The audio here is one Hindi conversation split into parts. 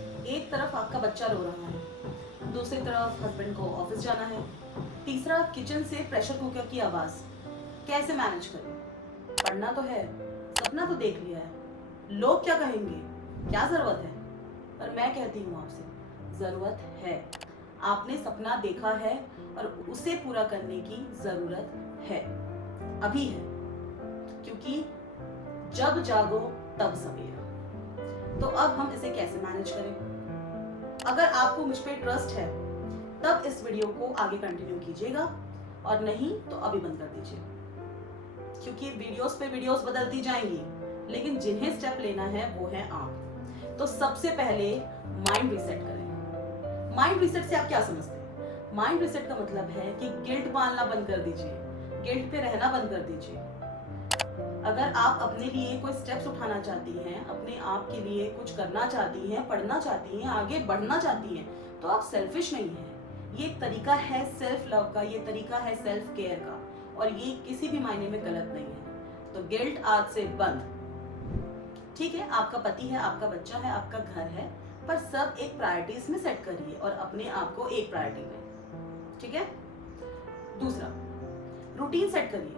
एक तरफ आपका बच्चा रो रहा है, दूसरी तरफ हस्बैंड को ऑफिस जाना है, तीसरा किचन से प्रेशर कुकर की आवाज। कैसे मैनेज करें? पढ़ना तो है, सपना तो देख लिया है, लोग क्या कहेंगे, क्या जरूरत है? पर मैं कहती हूँ आपसे, जरूरत है। आपने सपना देखा है और उसे पूरा करने की जरूरत है, अभी है, क्योंकि जब जागो तब सवेरा। तो अब हम इसे कैसे मैनेज करें? अगर आपको मुझ पे ट्रस्ट है तब इस वीडियो को आगे कंटिन्यू कीजिएगा, और नहीं तो अभी बंद कर दीजिए, क्योंकि वीडियोस पे वीडियोस बदलती जाएंगी, लेकिन जिन्हें स्टेप लेना है वो है आप। तो सबसे पहले माइंड रीसेट करें। माइंड रीसेट से आप क्या समझते हैं? माइंड रीसेट का मतलब है कि गिल्ट पालना बंद कर दीजिए, गिल्ट पे रहना बंद कर दीजिए। अगर आप अपने लिए कोई स्टेप्स उठाना चाहती हैं, अपने आप के लिए कुछ करना चाहती हैं, पढ़ना चाहती हैं, आगे बढ़ना चाहती हैं, तो आप सेल्फिश नहीं हैं। ये एक तरीका है सेल्फ लव का, ये तरीका है सेल्फ केयर का, और ये किसी भी मायने में गलत नहीं है। तो गिल्ट आज से बंद। ठीक है, आपका पति है, आपका बच्चा है, आपका घर है, पर सब एक प्रायोरिटीज में सेट करिए और अपने आप को एक प्रायोरिटी में। ठीक है। दूसरा, रूटीन सेट करिए।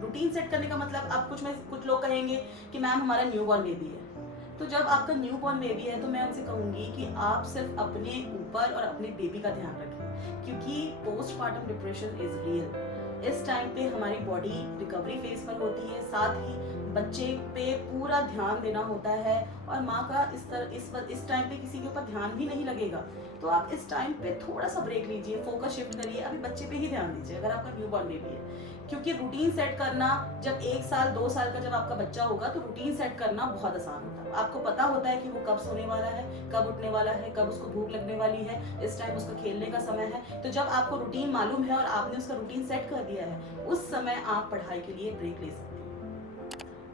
रूटीन सेट करने का मतलब आप कुछ लोग कहेंगे कि मैम हमारा न्यू बॉर्न बेबी है। तो जब आपका न्यू बॉर्न बेबी है तो मैं उनसे कहूंगी कि आप सिर्फ अपने ऊपर और अपने बेबी का ध्यान रखें, क्योंकि पोस्टपार्टम डिप्रेशन इज रियल। इस टाइम पे हमारी बॉडी रिकवरी फेज पर होती है, साथ ही बच्चे पे पूरा ध्यान देना होता है, और माँ का इस टाइम पे किसी के ऊपर ध्यान भी नहीं लगेगा। तो आप इस टाइम पे थोड़ा सा ब्रेक लीजिए, फोकस शिफ्ट करिए, अभी बच्चे पे ही ध्यान दीजिए अगर आपका न्यू बॉर्न बेबी है। क्योंकि रूटीन सेट करना, जब 1 साल 2 साल का जब आपका बच्चा होगा तो रूटीन सेट करना बहुत आसान होता है। आपको पता होता है कि वो कब सोने वाला है, कब उठने वाला है, कब उसको भूख लगने वाली है, इस टाइम उसका खेलने का समय है। तो जब आपको रूटीन मालूम है और आपने उसका रूटीन सेट कर दिया है, उस समय आप पढ़ाई के लिए ब्रेक ले सकते हैं।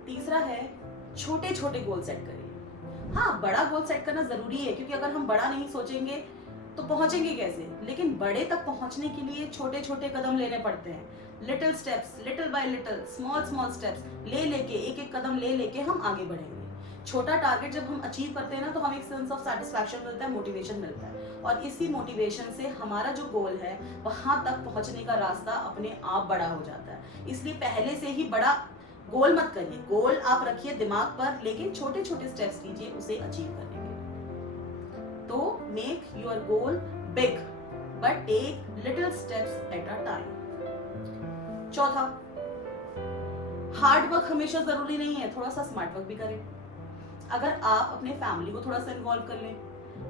तीसरा है, छोटे छोटे गोल सेट करिए। हाँ, बड़ा गोल सेट करना जरूरी है, क्योंकि अगर हम बड़ा नहीं सोचेंगे तो पहुंचेंगे कैसे? लेकिन बड़े तक पहुंचने के लिए छोटे छोटे कदम लेने पड़ते हैं। Little steps, little bye little, small small steps ले लेके, एक एक कदम ले लेके हम आगे बढ़ेंगे। छोटा टारगेट जब हम अचीव करते हैं ना, तो हमें एक सेंस ऑफ सेटिस्फैक्शन मिलता है, मोटिवेशन मिलता है, और इसी मोटिवेशन से हमारा जो गोल है वहां तक पहुंचने का रास्ता अपने आप बड़ा हो जाता है। इसलिए पहले से ही बड़ा गोल मत करिए, गोल आप रखिए दिमाग पर, लेकिन छोटे छोटे स्टेप्स लीजिए उसे अचीव करने के। तो make your goal big but take little steps at a time. चौथा, हार्ड वर्क हमेशा जरूरी नहीं है, थोड़ा सा स्मार्ट वर्क भी करें। अगर आप अपने फैमिली को थोड़ा सा इन्वॉल्व कर लें,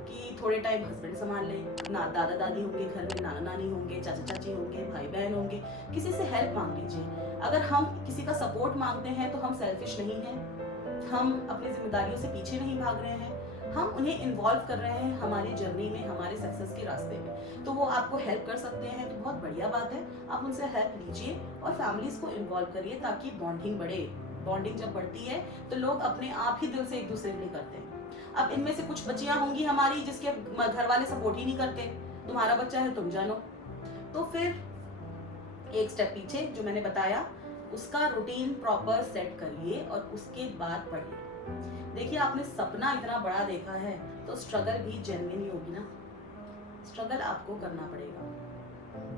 कि थोड़े टाइम हस्बैंड संभाल लें, ना दादा दादी होंगे घर में, नाना नानी होंगे, चाचा चाची होंगे, भाई बहन होंगे, किसी से हेल्प मांग लीजिए। अगर हम किसी का सपोर्ट मांगते हैं तो हम सेल्फिश नहीं हैं, हम अपनी जिम्मेदारियों से पीछे नहीं भाग रहे हैं, हम उन्हें इन्वॉल्व कर रहे हैं हमारी जर्नी में, हमारे सक्सेस के रास्ते में। तो वो आपको हेल्प कर सकते हैं, तो बहुत बढ़िया बात है, आप उनसे हेल्प लीजिए और फैमिलीज को इन्वॉल्व करिए, ताकि बॉन्डिंग बढ़े। बॉन्डिंग जब बढ़ती है तो लोग अपने आप ही दिल से एक दूसरे के लिए करते हैं। अब इनमें से कुछ बच्चियां होंगी हमारी जिसके घर वाले सपोर्ट ही नहीं करते, तुम्हारा बच्चा है तुम जानो, तो फिर एक स्टेप पीछे जो मैंने बताया, उसका रूटीन प्रॉपर सेट करिए और उसके बाद पढ़िए। देखिए, आपने सपना इतना बड़ा देखा है तो स्ट्रगल भी जेन्युइन ही होगी ना। स्ट्रगल आपको करना पड़ेगा,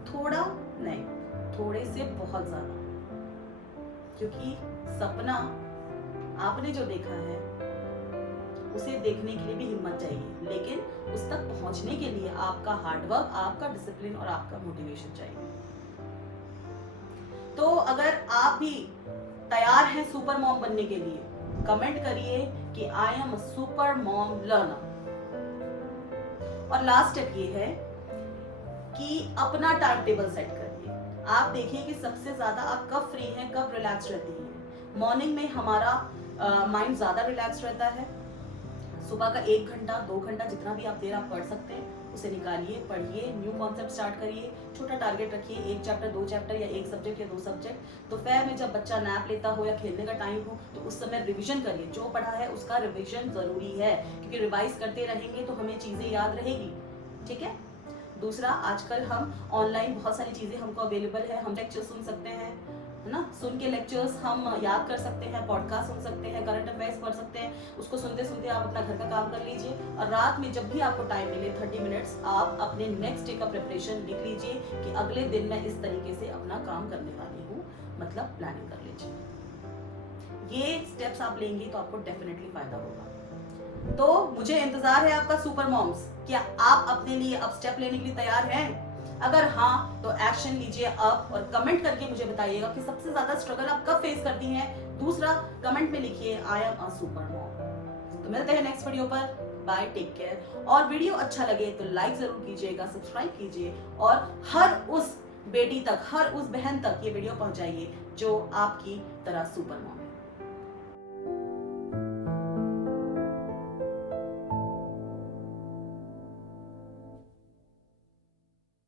थोड़ा नहीं, थोड़े से बहुत ज्यादा, क्योंकि सपना आपने जो देखा है उसे देखने के लिए भी हिम्मत चाहिए, लेकिन उस तक पहुंचने के लिए आपका हार्डवर्क, आपका डिसिप्लिन और आपका मोटिवेशन चाहिए। तो अगर आप भी तैयार हैं सुपर मॉम बनने के लिए, कमेंट करिए कि I am a super mom learner. और लास्ट स्टेप ये है कि अपना टाइम टेबल सेट करिए। आप देखिए कि सबसे ज्यादा आप कब फ्री हैं, कब रिलैक्स रहती हैं। मॉर्निंग में हमारा माइंड ज्यादा रिलैक्स रहता है। सुबह का 1 घंटा 2 घंटा जितना भी आप देर आप पढ़ सकते हैं उसे निकालिए, पढ़िए, न्यू कॉन्सेप्ट स्टार्ट करिए, छोटा टारगेट रखिए, 1 चैप्टर 2 चैप्टर या 1 सब्जेक्ट या 2 सब्जेक्ट। दोपहर में जब बच्चा नैप लेता हो या खेलने का टाइम हो तो उस समय रिवीजन करिए, जो पढ़ा है उसका रिवीजन जरूरी है, क्योंकि रिवाइज करते रहेंगे तो हमें चीजें याद रहेगी। ठीक है। दूसरा, आजकल हम ऑनलाइन बहुत सारी चीजें हमको अवेलेबल है, हम लेक्चर सुन सकते हैं, है ना। सुन के लेक्चर्स हम याद कर सकते हैं, पॉडकास्ट सुन सकते हैं, करंट अफेयर्स पढ़ सकते हैं, उसको सुनते सुनते आप अपना घर का काम कर लीजिए। और रात में जब भी आपको टाइम मिले 30 मिनट्स आप अपने नेक्स्ट डे का प्रिपरेशन लिख लीजिए कि अगले दिन मैं इस तरीके से अपना काम करने वाली हूँ, मतलब प्लानिंग कर लीजिए। ये स्टेप्स आप लेंगे तो आपको डेफिनेटली फायदा होगा। तो मुझे इंतजार है आपका सुपर मॉम्स, क्या आप अपने लिए अब स्टेप लेने के लिए तैयार हैं? अगर हाँ तो एक्शन लीजिए अब, और कमेंट करके मुझे बताइएगा कि सबसे ज्यादा स्ट्रगल आप कब फेस करती हैं। दूसरा कमेंट में लिखिए I am a super mom. तो मिलते हैं नेक्स्ट वीडियो पर, बाय, टेक केयर। और वीडियो अच्छा लगे तो लाइक जरूर कीजिएगा, सब्सक्राइब कीजिए और हर उस बेटी तक, हर उस बहन तक ये वीडियो पहुंचाइए जो आपकी तरह सुपर मॉम है।